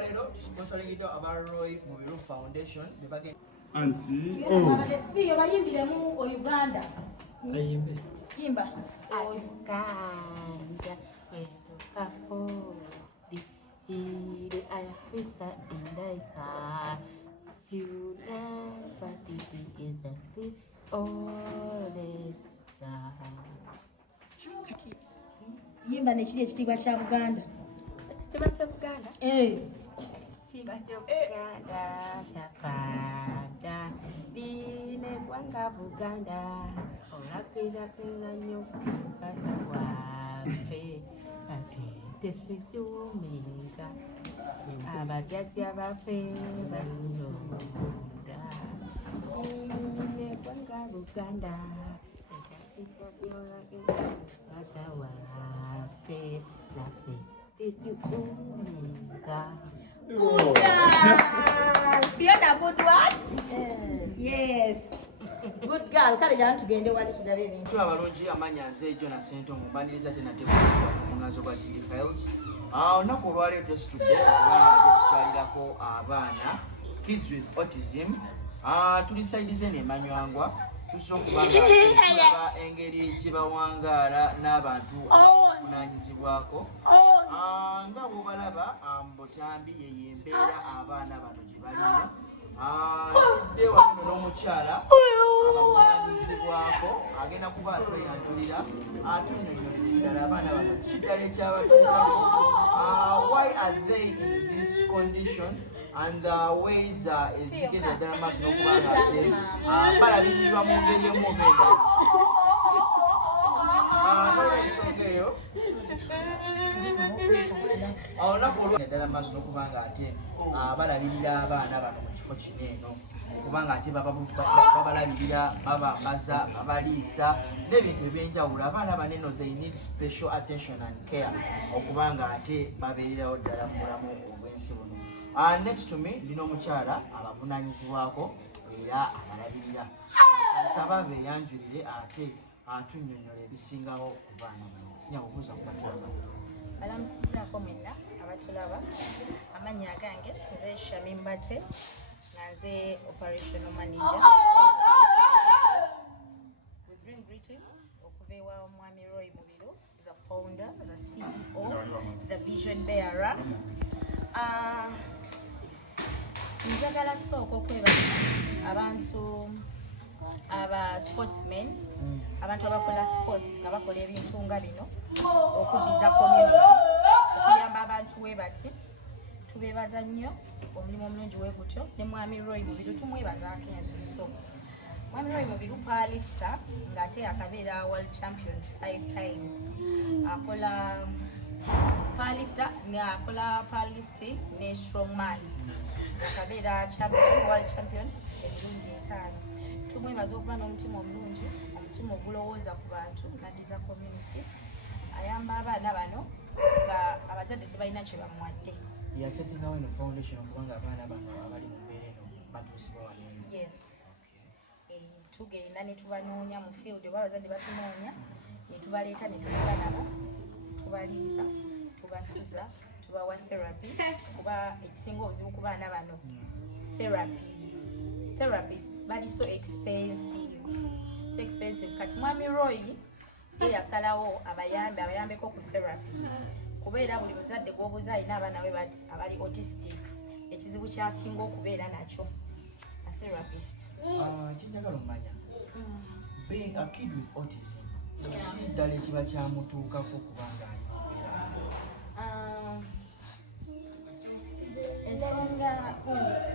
olwaleero tusponsoringidde aba Roy Mubiru Foundation ne bagenda anti fiyo bayimbiremu Uganda ayimbe yimba Uganda wekafodi ire ayafisa indaika you never did it exactly all this kati yimba nekiri ekitiibwa kya Buganda Ekitiibwa Buganda ekitiibwa Buganda kyafada line gwanga Buganda olakirapira nnyo kata waffe atwetesituminga abajjajja baffe balunda line gwanga Buganda kata waffe naffe tetukuminga. Fiona, good what? Yes. Good girl. Kale jana tugende wali tudabe ebintu. Tula balungi amanya nze Jonas Sentongo mbaniriza tena temu munazo kwa TV Files. Olunaku olwaleero twesitudde okubanga tukyalirako abaana kids with autism. Tuli saidize n'emanywangwa tusokubanga tulaba engeri gye bawangaala n'abantu abavunaanyizibwako. Nga bw'obalaba Butambi ye mbeera abaana bano gye balimu. Tudde wano n'omukyala abavunaanyizibwako agenda kuba atweyanjulira atunnyonnyolera ddala abaana bano kiddala ekyabatuukako. Why are they in this condition and the ways ezigenda ddala maaso n'okuba nga ate balabirirwa mu ngeri emu oba endala. N'olw'ensonga eyo olunaku olwaddala maaso n'okuba nga ate balabirira abaana bano mu kifo kino eno kubanga ate babalabirira babambaza babaliisa n'ebintu ebyenjawulo. Abaana bano eno they need special attention and care okubanga ate babeererawo ddala mu bulamu obw'ensi buno. Next to me ndina omukyala abavunaanyizibwako era abalabirira. Nsaba beeyanjulire ate atunnyonnyola ebisingawo ku baana bano. Nyabubuuza ku batulaba. Balamusizaako mwenna abatulaba. Amannya gange nze Shami Mbate nga nze operational manager. We bring greetings okuva ewa Mwami Roy Mubiru, the founder, the CEO, the vision bearer. Njagala sooka okwebaza abantu aba sportsmen, abantu abakola sports nga bakola ebintu nga bino okuddiza community, okuyamba abantu we bati. Tubeebaza nnyo omulimu omulungi we gutyo ne Mwami Roy Mubiru tumwebazaako ensuso. Mwami Roy Mubiru powerlifter ng'ate akabeera world champion 5 times. Akola powerlifter ng'akola powerlifting ne strongman. Akabeera world champion emirundi 5. Tumwebaza okuba n'omutima omulungi, omutima ogulowooza ku bantu n'addiza community. Ayamba abaana bano nga abazadde tebalina kye bamuwadde. Yasettingawo eno foundation okubanga abaana bano abali mu mbeera eno batuusibwa wano. Yes. Tugenda ne tubanoonya mu field oba abazadde batunoonya ne tubaleeta ne tubeera nabo tubaliisa tubasuza tubawa therapy kuba ekisinga obuzibu ku baana bano therapists bali so expensive. Kati Mwami Roy ye yasalawo abayambeko ku therapy kubeera buli muzadde gw'obuza alina abaana be bati abali autistic ekizibu kyasinga okubeera nakyo a therapist. Kinjagala omanya being a kid with autism kiddala ekiba kyamutuukako kubanga ensonga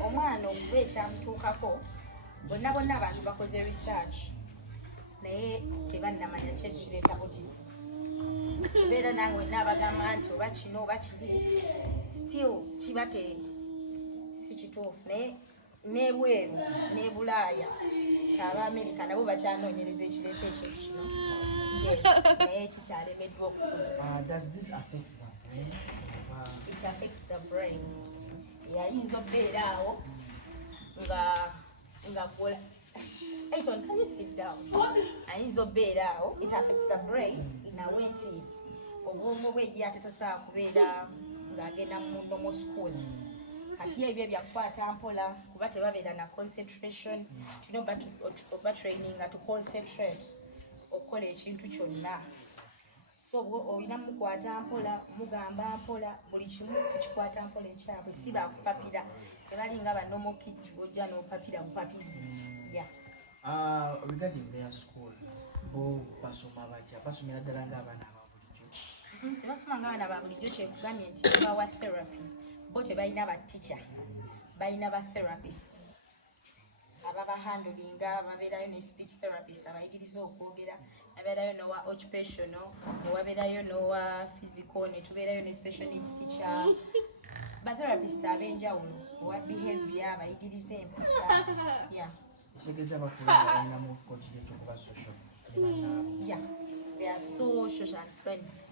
omwana okuba ekyamutuukako bonna abantu bakoze research naye tebannamanya ki ekireeta autism. Kubeera nange wenna abagamba nti oba kino oba kiri still kiba si kituufu naye n'ebweru ne Bulaaya Abaamerika nabo bakyanoonyereza ekireeta ekintu kino. Yes, naye kikyalemeddwa okufuna. Does this affect the brain? It affects the brain. Yayinza okubeera awo nga kola. Aiton, can you sit down? Ayinza okubeera awo. It affects the brain in a way nti obwongo bwe yatasobola kubeera ng'agenda mu normal school. kati ebyo byakukwata mpola kuba tebabeera na concentration tulina oba training to concentrate okukola ekintu kyonna so olina mukwata mpola mugamba mpola buli kimu tukikwata mpola ekyabwe si bakupapira tebalinga bannomo kids bojja n'opapira mupapizi regarding their school bo basoma batya basomera ddala ng'abaana ababulijjo tebasoma ng'abaana babulijjo kyekugambye nti bawa therapy bo tebalina bateacher balina ba therapists ababahandolinga babeerayo ne speech therapist abayigiriza okwogera abeerayo nowa occupational newabeerayo nowa physical netubeerayo ne special needs teacher batherapist ab'enjawulo owa behavior abayigiriza empisa kitegeeza bakulu balinamu koti ekyokuba social they are so social friendly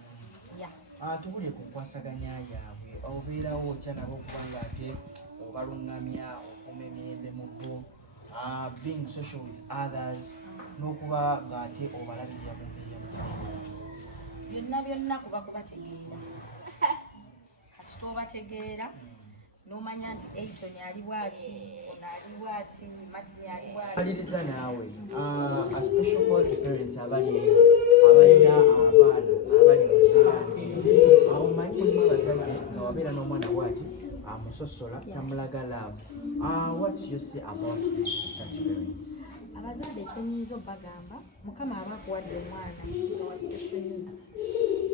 tubulye ku nkwasaganya yaabwe obeerawo otya nabo okubanga ate obalungamya okuuma emiyembe mu bo being social with others n'okuba ng'ate obalabirira mu ngeri byonna kuba kubategeera kasita obategeera n'omanya nti Eiton ali bwati ono ali bwati Martin ali bwati maliriza naawe a special call to parents abalina abaana abali mu kitange omanyi mulimu abazadde nga wabeera n'omwana bwati amusosola tamulaga love what's you say about such parents abazadde ekyenyinza obagamba mukama aba akuwadde omwana wa special needs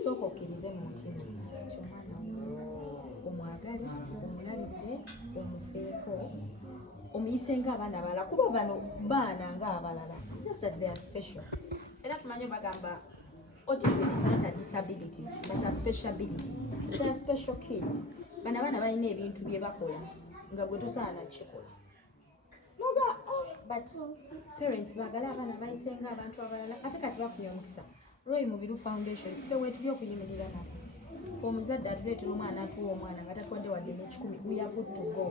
sooka okkirize mu mutima nti omwana omwagale omulabirire omufeeko omuyise ng'abaana abalala kuba bano baana ng'abalala just that they are special era tumanyi bagamba autism is not a disability but a special ability. They are special kids bano abaana balina ebintu bye bakola nga gwe tosaana kikola noga but parents baagala abaana bayise ng'abantu abalala ate kati bafunye omukisa Roy Mubiru Foundation ffe weetuli okuyimirira nabo omuzadde atuleetera omwana atuwa omwana nga tatuwadde wadde n'ekikumi we are good to go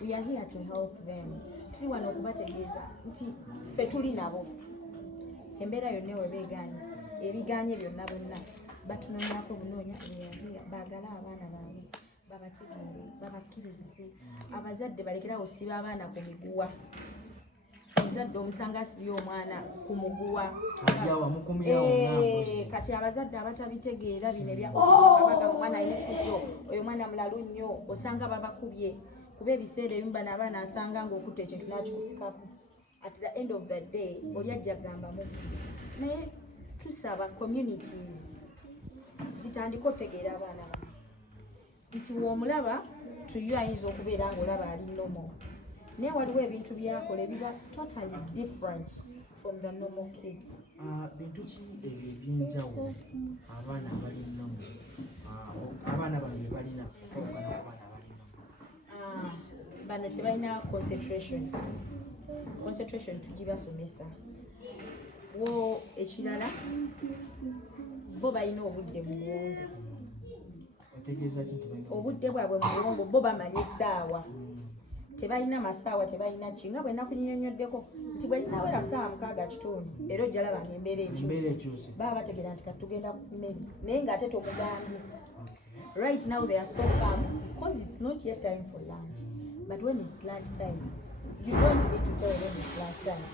we are here to help them tuli wano okubategeeza nti ffe tuli nabo embeera yonna webeeganye ebiganye byonna bonna batunoonyako bunoonya baagala abaana baabwe babategeere babakkirizise abazadde balekerawo osiba abaana ku miguwa omuzadde omusanga asibye omwana ku muguwa kati abazadde abatabitegeera bino ebya otizibabaga omwana alina effujjo oyo mwana mulalu nnyo osanga babakubye kuba ebiseera ebimu bano abaana asanga ng'okutta ekintu n'akikusikako at the end of the day oli ajja gamba mubbi naye tusaba communities zitandika otegeera abaana bano nti w'omulaba tuyo ayinza okubeera ng'olaba ali normal naye waliwo ebintu byakola ebiba totally different from the normal kids. Bintu ki ebyo eby'enjawulo abaana abali normal abaana bano bye balina okukolagana ku baana abali normal bano tebalina concentration tugibasomesa wo ekirala bo balina obudde mu bwongo otegeeza ki nti obudde bwabwe mu bwongo bo bamanya essaawa tebalina masaawa tebalina kinga bwe nakunnyonnyoddeko nti bwe zinawera ssaawa 6:30 era ojja laba ng'embeera ekyuse baba bategeera nti kati tugenda ku mmere naye ng'ate tomugambye right now they are so calm because it's not yet time for lunch but when it's lunch time you don't need to tell them it's lunch time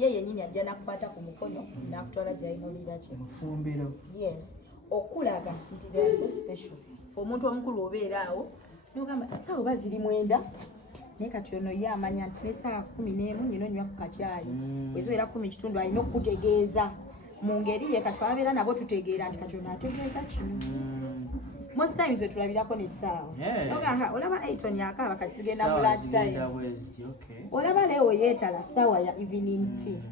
ye yennyini ajja nakukwata ku mukono nakutwala gy'ayinolira ki mufumbiro yes okulaga nti they are so special omuntu omukulu obeeraawo nogamba saawa oba ziri 9 naye kati ono ye amanya nti n'essaawa 11 nyina onywa ku kacaayi eziwera 10 alina okukutegeeza mu ngeri ye kati babeera nabo tutegeera nti kati ono ategeeza kino most times we tulabirako n'essaawa nogamba olaba Eiton akaaba kati zigenda mu lunch time olaba leewo yeetala ssaawa ya evening tea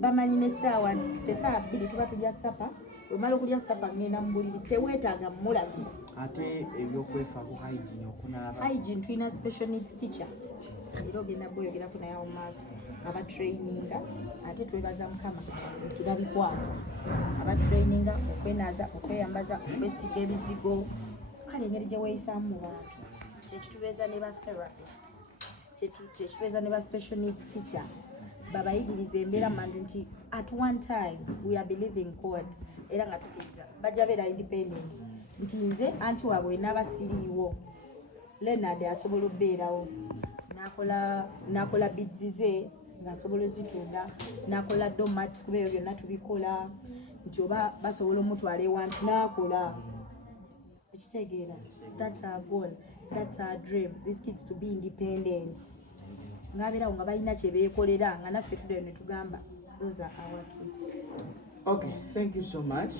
bamanyi n'essaawa nti essaawa 2 tuba tulya sapa wemala okulya sapa ngenda mu buliri teweetaaga mulagi ate ebyokwefa ku hygiene okunaaba hygiene tulina special needs teacher era ogenda bweyogerako naye mu maaso abatraininga ate twebaza mukama nti babikwata abatraininga okwenaaza okweyambaza okwesiga ebizigo kale engeri gye weeyisaamu mu bantu kyekitubeeza ne ba therapists kyekitubeeza ne ba special needs teacher babayigiriza embeera mandu nti at one time we are believing God era nga tukkiriza bajja beera independent nti nze anti waabwe naaba siriiwo Leonard asobola okubeerawo n'akola bidzi ze ng'asobola ozitunda n'akola domats kuba ebyo byonna tubikola nti oba basobola omutwala ewantu n'akola ekitegeera. That's our goal, that's our dream, these kids to be independent ng'abeerawo nga balina kye beekolera nga naffe tuddayo ne tugamba those are our kids. Okay, thank you so much.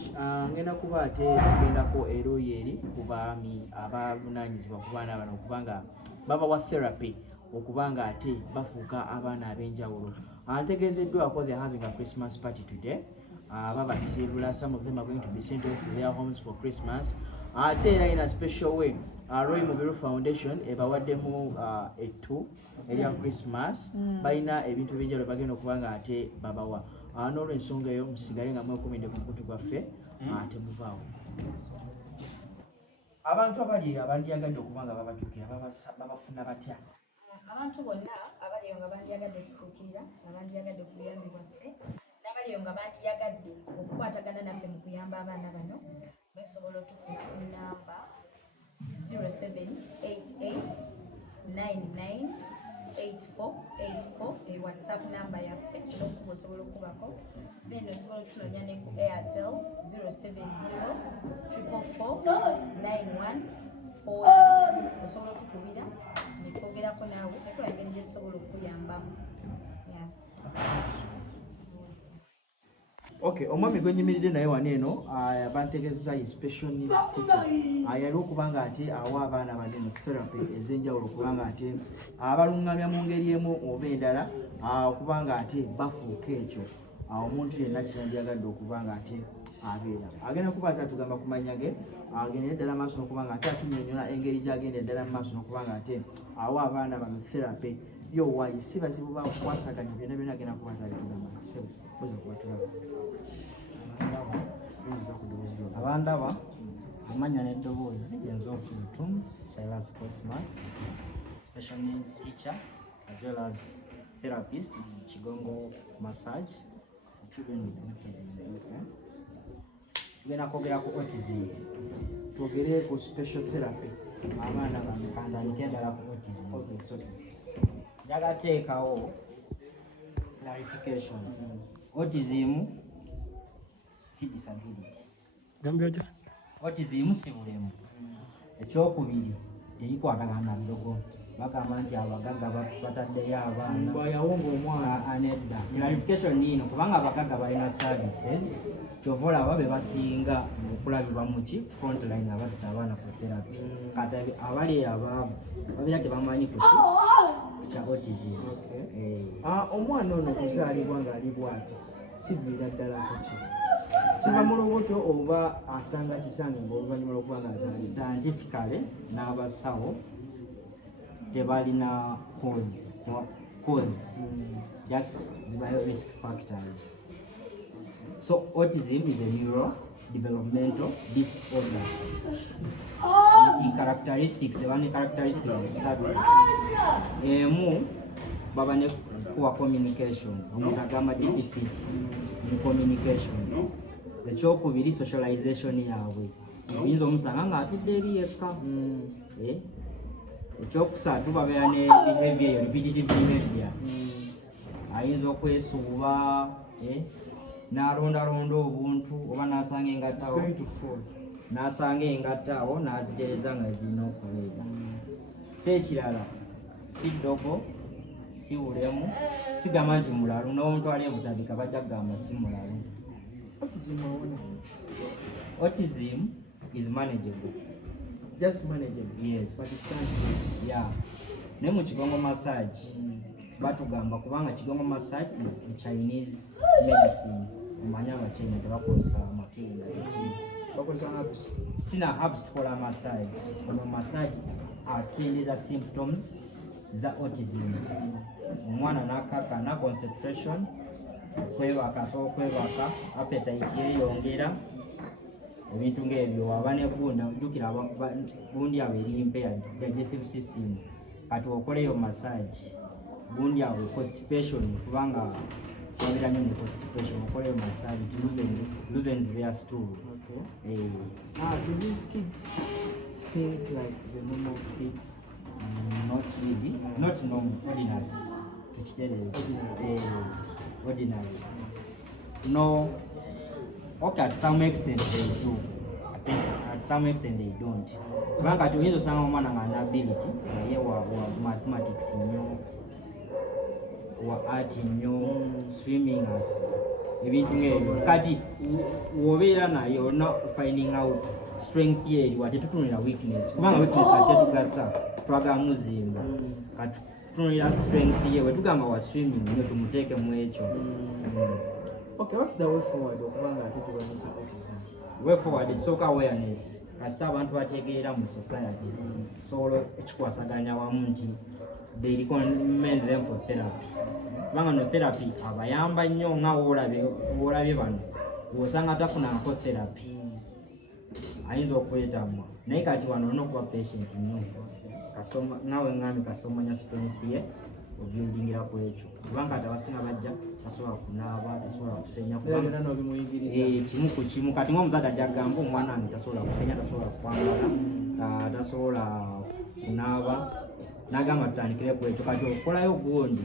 Ngenda kuba ate tugendako eroyeri ku baami abavunaanyizibwa ku baana bano okubanga babawa therapy okubanga ate bafuuka abaana ab'enjawulo. Ntegeezeddwako they're having a Christmas party today. Babasiibula, some of them are going to be sent off to their homes for Christmas. Ate era in a special way Roy Mubiru Foundation ebawaddemu ettu erya Christmas. Balina ebintu ebyenjawulo bagenda okubanga ate babawa. N'olw'ensonga eyo musigale nga mwekumidde ku mukutu gwaffe temuvaawo. Abantu abandiyagadde okuba nga babatuukira babafuna batya? Abantu bonna abaliyo nga bandiyagadde okutuukirira, nga bandiyagadde ku buyambi bwaffe, n'abaliyo nga bandiyagadde okukwatagana naffe mu kuyamba abaana bano, besobola otufuna ku namba 0788998484 WhatsApp namba yaffe n'okuba osobola okubako. Then osobola otunoonya ne ku Airtel 070-444-9140 osobola otukubira ne twogerako naawe netulaba engeri gye tusobola okukuyambamu. Okay, omwami gwe nyimiridde naye wano eno bantegezza ye special needs teacher. Yali okubanga ate awa abaana banene therapy ez'enjawulo okubanga ate abalungamya mu ngeri emu oba endala okubanga ate bafuuka ekyo omuntu yenna kyandyagadde okubanga ate abeera. Agenda kuba ate atugamba ku mannya ge, agenda eddala maaso n'okubanga ate atunnyonnyola engeri gy'agenda eddala mu maaso n'okubanga ate awa abaana bano therapy. Yo waayi si bazibu ba kukwasaganya byonna byonna agenda kuba ate alitugamba. Abandaba amanya n'eddoboozi yenza okutumu Silas Cosmas, special needs teacher as well as therapist Kigongo massage children with autism. Tugenda kwogera ku autism, twogere ku special therapy abaana bano kantandike ddala ku autism. Okay, so njagateekawo clarification. Autism si disability. Autism si bulemu. Ekyokubiri teyikwatagana ddogo. Bagamba nti abagagga bataddeyo abaana bayawonga omwana anedda. Clarification niino kubanga abagagga balina services kyova olaba be basinga okulabibwa mu ki front line abatta abaana ku therapy. Kati abali abaavu babeera tebamanyi ku ki kya autism. Omwana ono kuzaalibwa ng'ali bw'ati kiviira ddala kuki? Siba muloboto oba asanga kisange ng'oluvannyuma lw'okuba nga azaalibwa? Scientifically n'abasawo tebalina cause just the risk factors. So autism is a neurodevelopmental disorder. The characteristics esatu. Emu baba ne poor communication, omuntu agamba deficit in communication. Ekyokubiri socialization yaabwe, oyinza omusanga ng'atudde eri yekka. Ekyokusatu babeera ne behavior, repetitive behavior. Ayinza okwesuuba n'alondalonda obuntu oba n'asanga engatta awo n'azitereza nga zirina okuleeta. Si ekirala si ddogo si bulemu sigamba nti mulalu n'omuntu ali ebutandika bajja kugamba si mulalu. Autism is manageable. Just manageable. Yes. But it can't. Yeah. Ne mu Kigongo massage batugamba kubanga Kigongo massage is Chinese medicine. Omanya abachina tebakozesa amafiga bakozesa herbs. Sina herbs tukola massage. Ono massage akendeeza symptoms za autism. Omwana n'akaka na concentration, kwebaka appetite yeyongera, ebintu ng'ebyo waba ne gunda ojjukira gundi awo eri impaired digestive system. Kati okoleyo massage gundi awo constipation kubanga wabeera nnyo ne constipation okoleyo massage to loosen their stool. Do these kids think like the normal kids? speed, not normal, ordinary. Ordinary. No, okay, at some extent they do. At some extent they don't. Banga to hizo sana mwana ngana ability, wa mathematics wa art swimming as ebintu ng'ebyo kati wobeera nayo no finding out strength ye wate tutunira weakness kubanga weakness ate tugasa twagala muzimba kati tutunira strength ye wetugamba wa swimming nyo tumuteeke mu ekyo. Okay, what's the way forward okubanga ate tulwanyisa autism? Way forward isooka awareness kasita abantu bategeera mu society solo ekikwasaganya wamu nti they recommend them for therapy. Kubanga no therapy abayamba nnyo nga woolabye bano wosanga tafunako therapy ayinza okwetamwa naye kati wano olina okuba patient nnyo nawe ngami kasomanya strength ye obyodingira ku ekyo kubanga ate abasinga bajja tasobola kunaaba tasobola kusenya kimu ku kimu kati ng'omuzadde ajja kugamba omwana wange tasobola kusenya tasobola kwambala tasobola kunaaba nagamba tutandikire ku ekyo kati okolayo gundi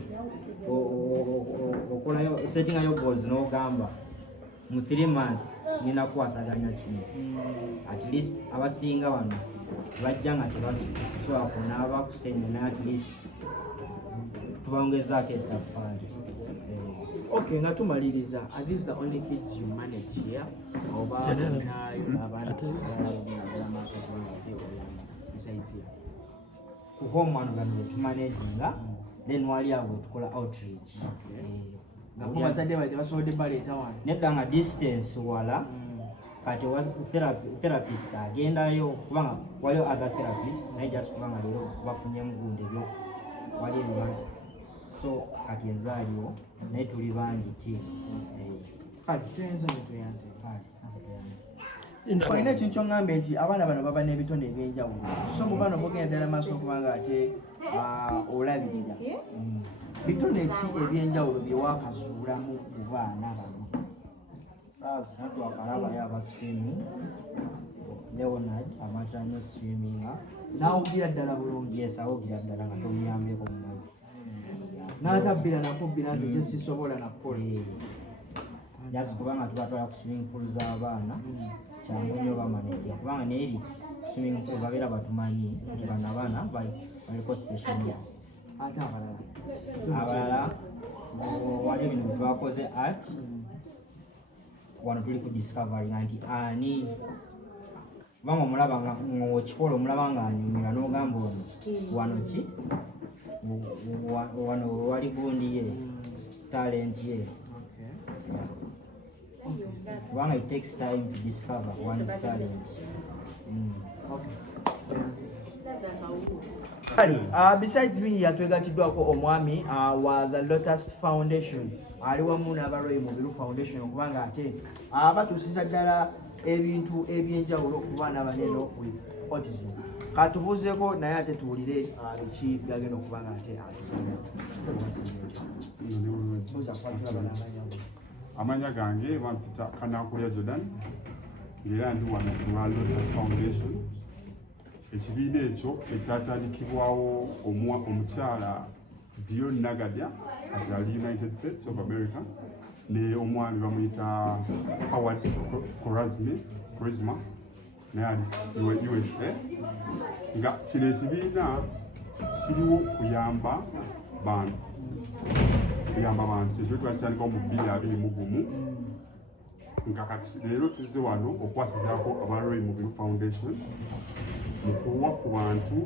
okolayo settingayo goals n'ogamba mu 3 months ngenda kuwasaganya kino at least abasinga wano bajja nga tebasobola kunaaba kusenya naye at least tubongezaako ettaffaali. Okay, nga tumaliriza, are these the only kids you manage here? Oba ku home wano bano betumanaginga then wali awo tukola outreach. Bazadde bali tebasobodde baleeta wano nedda nga distance wala kati therapist agendayo kubanga waliyo other therapist naye just kubanga leero bafunye mugundi ebyo wali ebibanza so kati ezaaliwo naye tuli bangi ti kati tuyinza netuyanze olina ekintu kyoŋŋambe nti abaana bano baba n'ebitone ebyenjawulo so mu bano bogenda ddala maaso okubanga ate olabirira bitone ki ebyenjawulo bye waakazuulamu mu baana bano? Sasa twakalabayo aba swimming Leonard amatanyo swimming n'awugira ddala bulungi. Yes, awugira ddala nga tomuyambeko mu mazzi n'atabbira nakubbira nti gye sisobola nakukola just kubanga tubatwala ku swimming pool z'abaana kyangu nnyo bamaneja kubanga neeri swimming pool babeera batumanyi nti bano abaana baliko special needs. Ate abalala wali ebintu byebakoze art wano tuli ku discovery nti ani kubanga omulaba nga okikola omulaba nga anyumira n'ogamba ono wano ki wano wali gundi ye talent ye kubanga it takes time to discover one's talent. Besides me yatwegatiddwako omwami wa the Lotus Foundation ali wamu n'abalwayi Mubiru Foundation okubanga ate batuusiza ddala ebintu ebyenjawulo ku baana abanene with autism. Katubuuzeeko naye ate tuwulire biki byagenda okubanga ate amanya gange bampita Kanakulya Jordan ng'era ndi wano ku Lotus Foundation. Ekibiina ekyo ekyatandikibwawo omukyala Dion Nagadya kati ali United States of America ne omwami bamuyita Howard Charisma naye ali USA nga kino ekibiina kiriwo kuyamba bantu kyekyo twakitandikawo mu 2021 nga kati leero tuzze wano okwasizaako abalwayi Mubiru Foundation mu kuwa ku bantu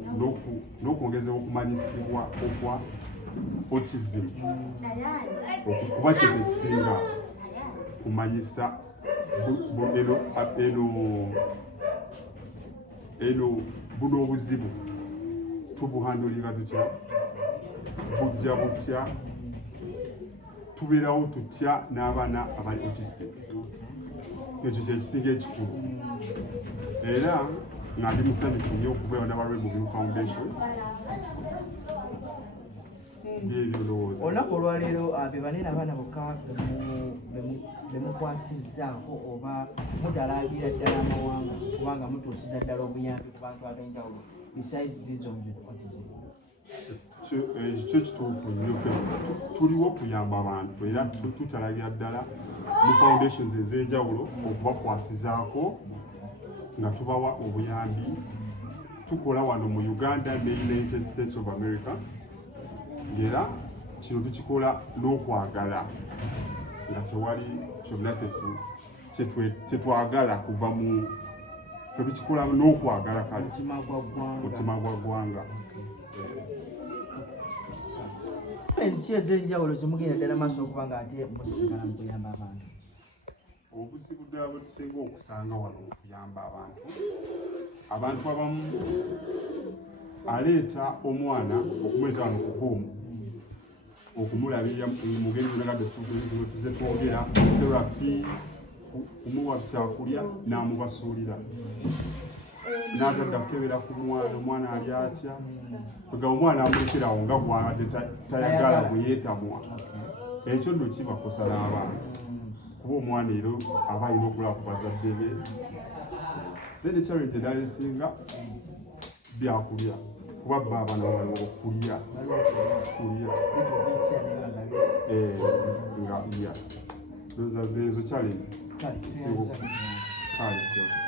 n'okwongeza okumanyisibwa okwa autism okuba kye kisinga kumanyisa buno obuzibu tubuhandulira tutya bujja butya tubeerawo tutya n'abaana abali autistic. Ekyo kyekisinga ekikulu era nga ndi musanyufu nnyo okubeera n'abalwayi Mubiru Foundation. Olunaku olwaleero be banene abaana bokka bemukwasizzaako oba mutalaagira ddala amawanga kubanga mutuusiza ddala obuyambi ku bantu ab'enjawulo besides these with autism? kyo kituufu nnyo tuliwo okuyamba abantu era tutalagira ddala mu foundations ez'enjawulo okubakwasizaako nga tubawa obuyambi tukola wano mu Uganda ne United States of America ng'era kino tukikola n'okwagala nga tewali kyonna kyetwagala kuva mu tukikola n'okwagala kale mutima gwa ggwanga. Ensi ez'enjawulo zimugenda ddala maaso okuba nga ate musigala mu kuyamba abantu. Obuzibu ddala bwe tusinga okusanga wano okuyamba abantu abamu aleeta omwana okumuleeta wano ku home okumulabirira mu ngeri zonagadde tuze twogera therapy kumuwa kyakulya n'amubasuulira n'atadda kukebera ku omwana ali atya kwegaba omwana amulekerawo nga bwabadde tayagala bwe yeetamwa ekyo nno kibakosa n'abaana kuba omwana ero aba alina okulaba ku bazadde be then challenge eddala esinga byakulya kuba bba abaana babaliwo okulya nga lya ndoza zeezo challenge kale